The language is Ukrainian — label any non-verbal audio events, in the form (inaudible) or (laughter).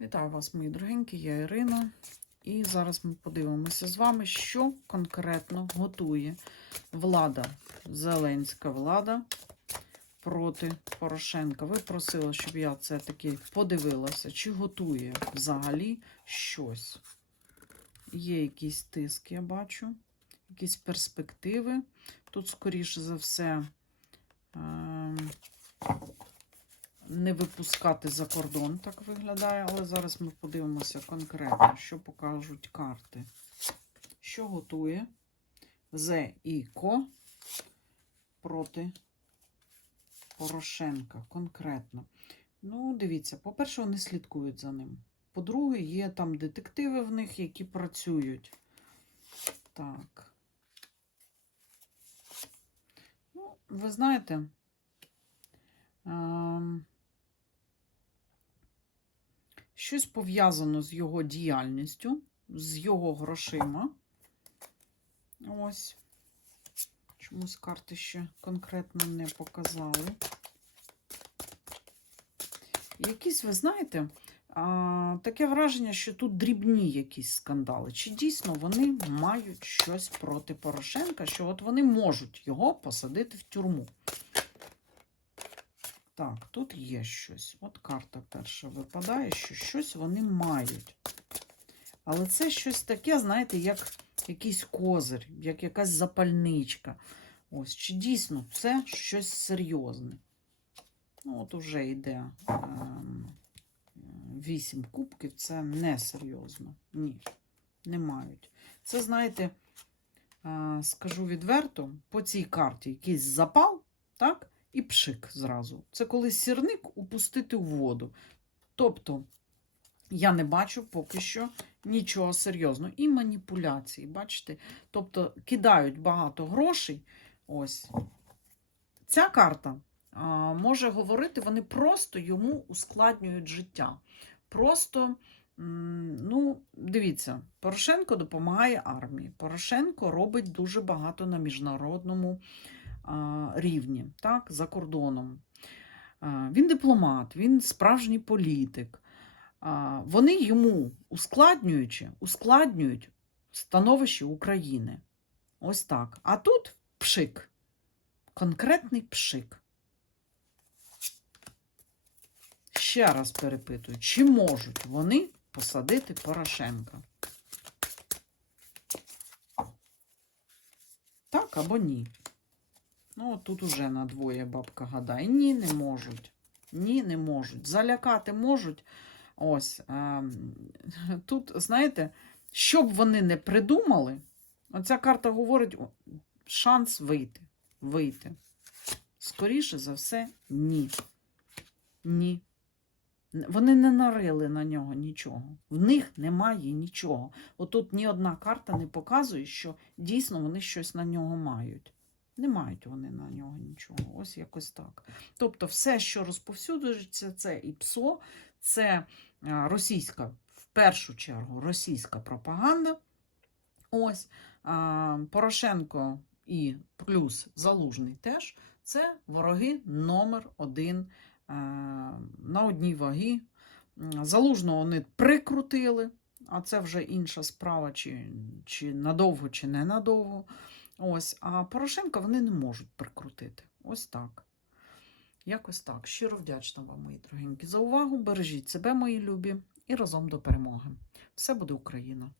Вітаю вас, мої дорогенькі, я Ірина. І зараз ми подивимося з вами, що конкретно готує влада, Зеленська влада проти Порошенка. Ви просили, щоб я це таки подивилася, чи готує взагалі щось. Є якийсь тиск, я бачу, якісь перспективи. Тут, скоріше за все, ем, не випускати за кордон, так виглядає, але зараз ми подивимося конкретно, що покажуть карти. Що готує Зе і Ко проти Порошенка конкретно. Ну, дивіться, по-перше, вони слідкують за ним. По-друге, є там детективи в них, які працюють. Так. Ну, ви знаєте, ем, щось пов'язано з його діяльністю, з його грошима. Ось. Чомусь карти ще конкретно не показали. Якісь, ви знаєте, а, таке враження, що тут дрібні якісь скандали. Чи дійсно вони мають щось проти Порошенка, що от вони можуть його посадити в тюрму? Так, тут є щось. От карта перша випадає, що щось вони мають. Але це щось таке, знаєте, як якийсь козир, як якась запальничка. Ось, чи дійсно це щось серйозне? Ну, от уже йде ем, вісім кубків, це не серйозно. Ні, не мають. Це, знаєте, е, скажу відверто, по цій карті якийсь запал, так? І пшик зразу. Це коли сірник упустити в воду. Тобто, я не бачу поки що нічого серйозного. І маніпуляції, бачите? Тобто кидають багато грошей. Ось. Ця карта а, може говорити, вони просто йому ускладнюють життя. Просто, ну, дивіться, Порошенко допомагає армії. Порошенко робить дуже багато на міжнародному рівні, так, за кордоном. Він дипломат, він справжній політик. Вони йому ускладнюючи, ускладнюють становище України. Ось так. А тут пшик. Конкретний пшик. Ще раз перепитую, чи можуть вони посадити Порошенка? Так або ні? Ну, тут уже на двоє бабка гадає. Ні, не можуть. Ні, не можуть. Залякати можуть. Ось. А, (laughs) тут, знаєте, що б вони не придумали, оця карта говорить шанс вийти. Вийти. Скоріше за все, ні. Ні. Вони не нарили на нього нічого. В них немає нічого. Отут ні одна карта не показує, що дійсно вони щось на нього мають. Не мають вони на нього нічого. Ось якось так. Тобто, все, що розповсюджується, це і ПСО, це російська, в першу чергу, російська пропаганда. Ось Порошенко і плюс Залужний теж це вороги номер один на одній вагі. Залужного вони прикрутили, а це вже інша справа, чи, чи надовго, чи не надовго. Ось, а Порошенка вони не можуть прикрутити. Ось так. Якось так. Щиро вдячна вам, мої дорогенькі, за увагу. Бережіть себе, мої любі, і разом до перемоги. Все буде Україна!